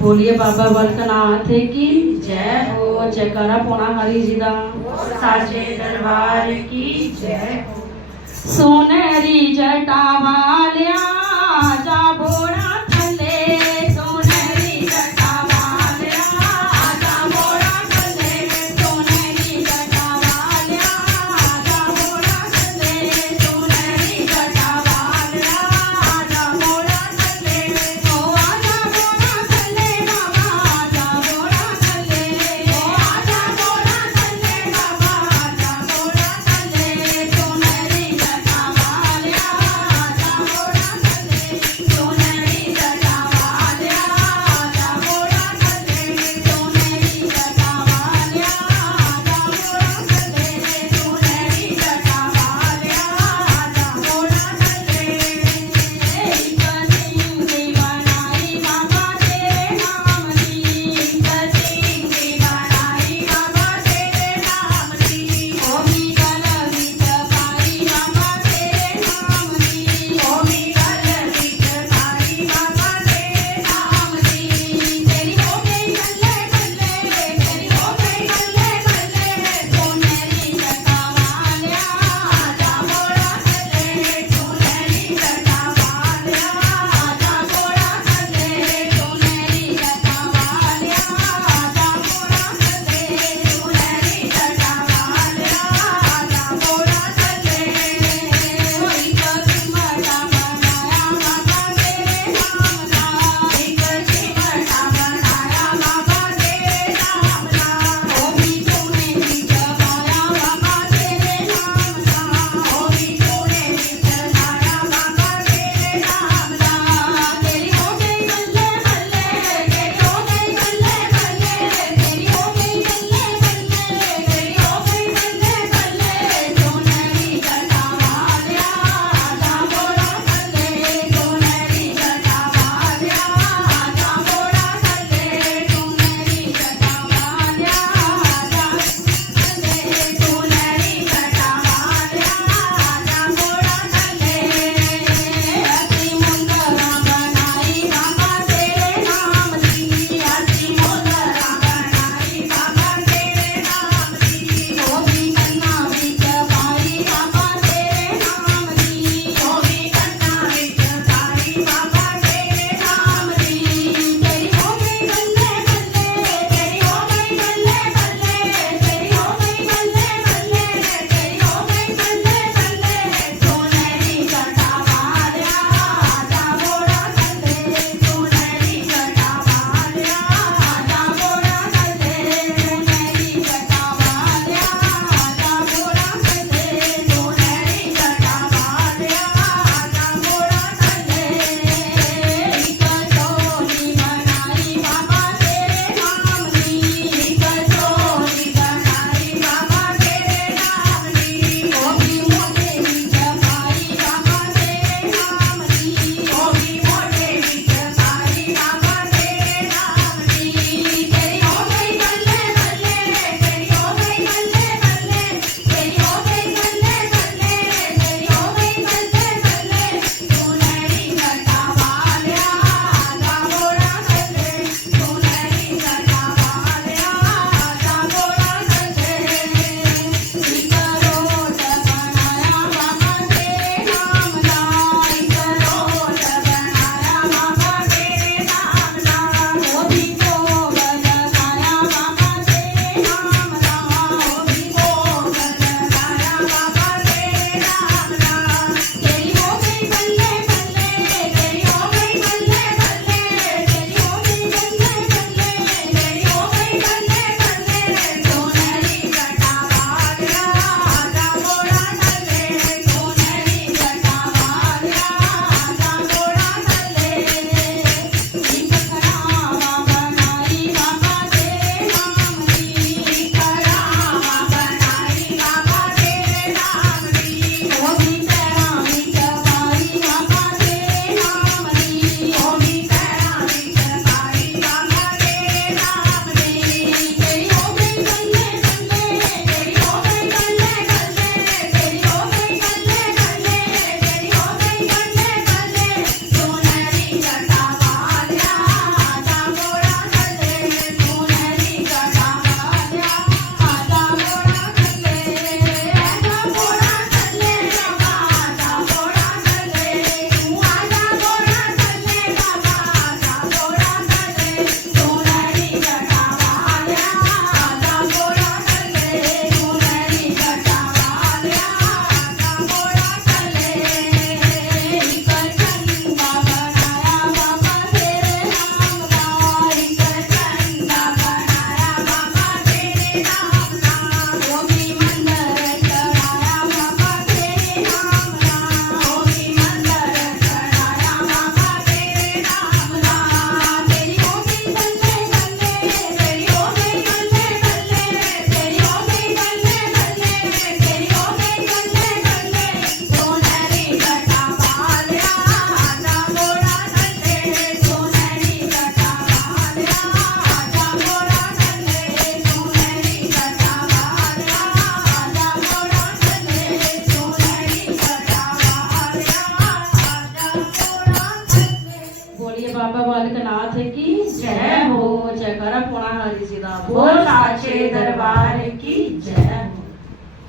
बोलिए बाबा बलकनाथ की जय हो। जयकारा पौना हरि जी दा। साचे दरबार की जय हो। सोनेरी जटा वालिया जा बोड़ा थले, सोनेरी जटा वालिया जा बोड़ा थले, सोनेरी जटा वालिया जा बोड़ा थले, सोनेरी जटा वालिया जा बोड़ा थले, ओ आजा बोड़ा थले बाबा आजा बोड़ा थले, ओ आजा बोड़ा थले बाबा आजा बोड़ा थले, सोनेरी जटा वालिया जा बोड़ा थले, सोनेरी बोल